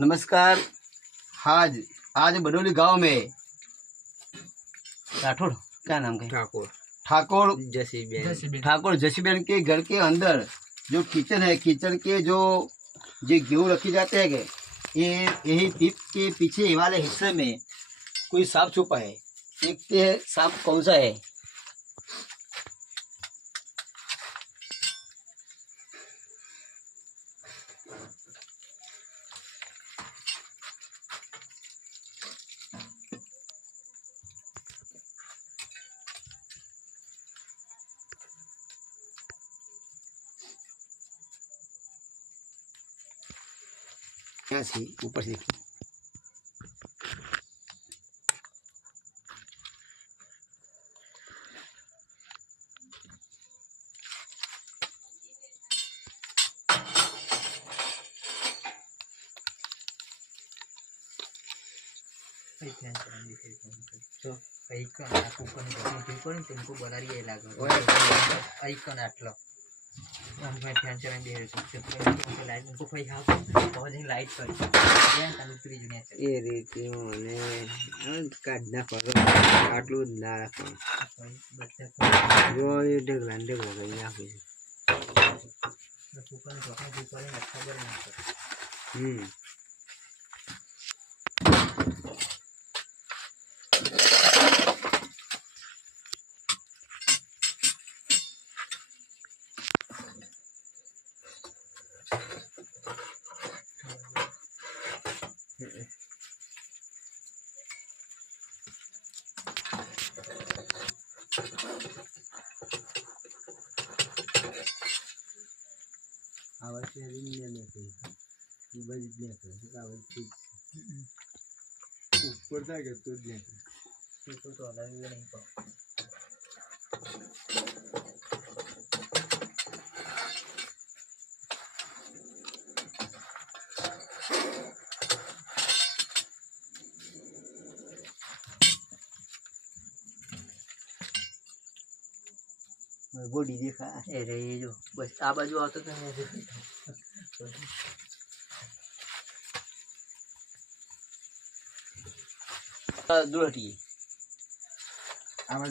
नमस्कार। आज आज बडोली गांव में राठौड़, क्या नाम है? ठाकुर जसीबेन के घर के अंदर जो किचन है, किचन के जो गेहूँ रखे जाते हैं, ये यही पीप के पीछे वाले हिस्से में कोई सांप छुपा है। देखते हैं सांप कौन सा है। यहाँ से ऊपर से देखिए। तो ऐकन आपको पण तुमको बनारी ये लागो ऐकन आटलो हम मैं फैन चलाने दे तो लाइट उनको कोई हां बहुत ही लाइट कर ये तनु उतरी जुनिया ए रीति ने काढना करो आटलो ना રાખો જો એ ઢગલાંડે વગાઈ નાખે છે તો કુકર ઢોકા દીપાને ખબર નથી आवाज से नहीं लेते बज नहीं करते आवाज ठीक ऊपर तक तो नहीं तो अलग ही नहीं पा बॉडी देखा अरे ये जो बस आ बाजू आता तो नहीं दूर हटिए। आवाज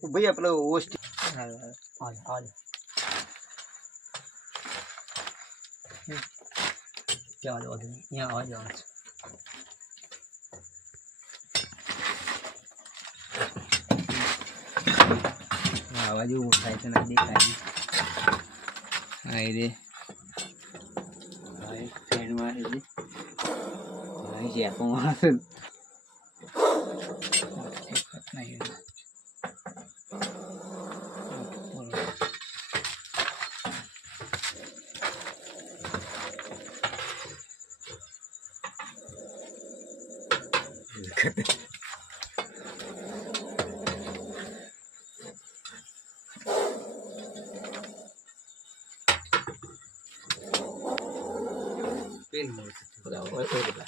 तो भैया अपना वो क्या यहाँ आ जाओ। आवाज उठाई तो नहीं दिखाई रे फैन मारे जी नहीं आपको मार नहीं पेन मोड़ खुदा और बोला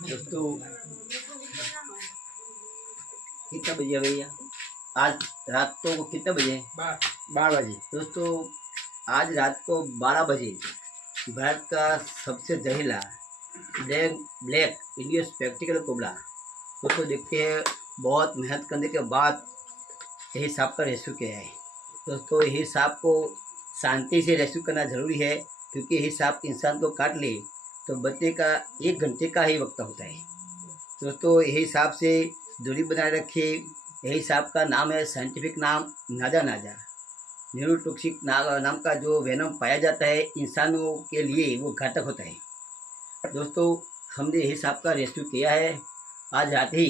दोस्तों कितना बजे भैया? आज रात को कितने बजे? 12 बजे। दोस्तों आज रात को 12 बजे भारत का सबसे जहरीला ब्लैक इंडियन स्पेक्टिकल कोबरा दोस्तों देखते हैं, बहुत मेहनत करने के बाद यही सांप का रेस्क्यू किया है। दोस्तों यही सांप को शांति से रेस्क्यू करना ज़रूरी है, क्योंकि यही सांप इंसान को काट ले तो बचने का 1 घंटे का ही वक्त होता है। दोस्तों यही सांप से दूरी बनाए रखिए। यही सांप का नाम है, साइंटिफिक नाम नाजा नाजा। न्यूरोटॉक्सिक नाम का जो वेनम पाया जाता है इंसानों के लिए वो घातक होता है। दोस्तों हमने यही सांप का रेस्क्यू किया है। आज रात ही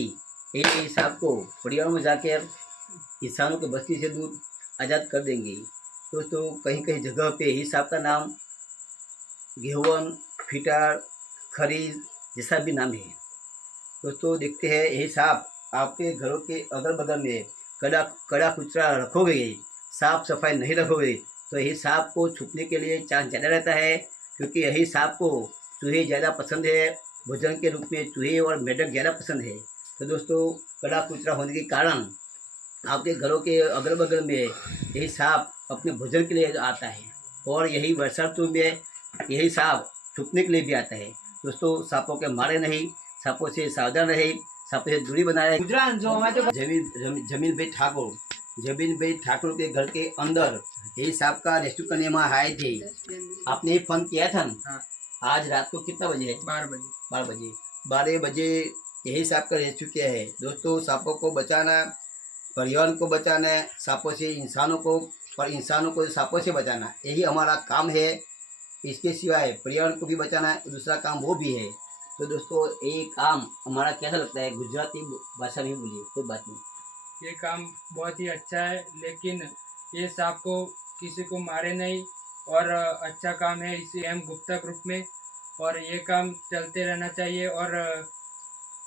यही सांप को पर्यावरण में जाकर इंसानों के बस्ती से दूर आज़ाद कर देंगे। दोस्तों कहीं कहीं जगह पे यही सांप का नाम गेहून, फिटार, खरीज जैसा भी नाम है। दोस्तों देखते हैं यही सांप आपके घरों के अगल बगल में कड़ा कुचरा रखोगे, साफ सफाई नहीं रखोगे तो यही सांप को छुपने के लिए चांस ज़्यादा रहता है, क्योंकि यही सांप को चूहे ज़्यादा पसंद है। भोजन के रूप में चूहे और मेढक ज़्यादा पसंद है। तो दोस्तों कड़ा कुचरा होने के कारण आपके घरों के अगल बगल में यही सांप अपने भोजन के लिए आता है, और यही वर्षा ऋतु में यही सांप छुपने के लिए भी आता है। दोस्तों सांपों के मारे नहीं, सांपों से सावधान रहे, सांपों से दूरी बनाए। जमीन भाई ठाकुर के घर के अंदर यही सांप का रेस्क्यू करने में आए थे। आपने ही फोन किया था ना? हाँ। आज रात को कितना बजे है? 12 बजे यही सांप का रेस्क्यू किया है। दोस्तों सांपों को बचाना, पर्यावरण को बचाना, सांपों से इंसानों को और इंसानों को सांपों से बचाना, यही हमारा काम है। इसके सिवाय पर्यावरण को भी बचाना दूसरा काम वो भी है। तो दोस्तों ये काम हमारा कैसा लगता है? गुजराती भाषा में बोलिए, कोई बात नहीं। ये काम बहुत ही अच्छा है, लेकिन ये सांप को किसी को मारे नहीं, और अच्छा काम है इसे हम गुप्तक रूप में, और ये काम चलते रहना चाहिए, और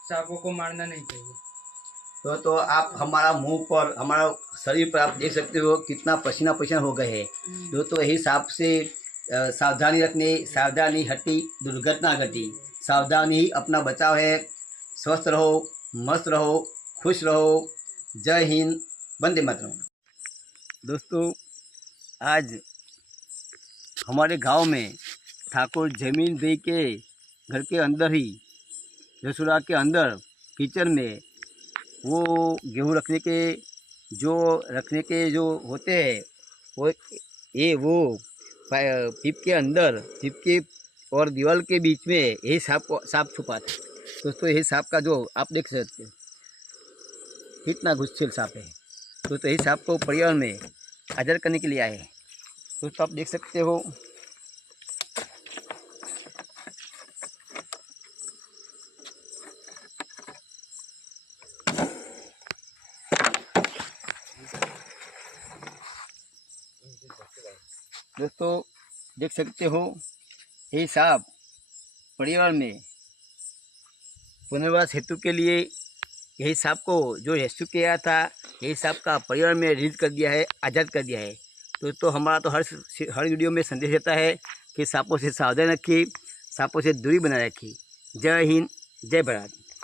सांपों को मारना नहीं चाहिए। तो आप हमारा मुंह पर, हमारा शरीर पर आप देख सकते हो कितना पसीना पसीना हो गए है। दोस्तों यही सांप से सावधानी रखने, सावधानी हटी दुर्घटना घटी। सावधानी ही अपना बचाव है। स्वस्थ रहो, मस्त रहो, खुश रहो। जय हिंद, वंदे मातरम। दोस्तों आज हमारे गांव में ठाकुर जमीन भाई के घर के अंदर ही, रसोड़ा के अंदर किचन में वो गेहूँ रखने के जो होते हैं वो पिप के अंदर, पिप के और दीवार के बीच में यही सांप छुपा था। दोस्तों यही सांप का जो आप देख सकते हैं कितना गुस्सेल सांप है। दोस्तों यही सांप को पर्यावरण में अजर करने के लिए आए हैं। दोस्तों आप देख सकते हो यही सांप पर्यावरण में पुनर्वास हेतु के लिए यही सांप को जो रेस्क्यू किया था, यही सांप का पर्यावरण में रिलीज कर दिया है, आज़ाद कर दिया है। तो हमारा तो हर वीडियो में संदेश रहता है कि सांपों से सावधान रखिए, सांपों से दूरी बनाए रखिए। जय हिंद, जय भारत।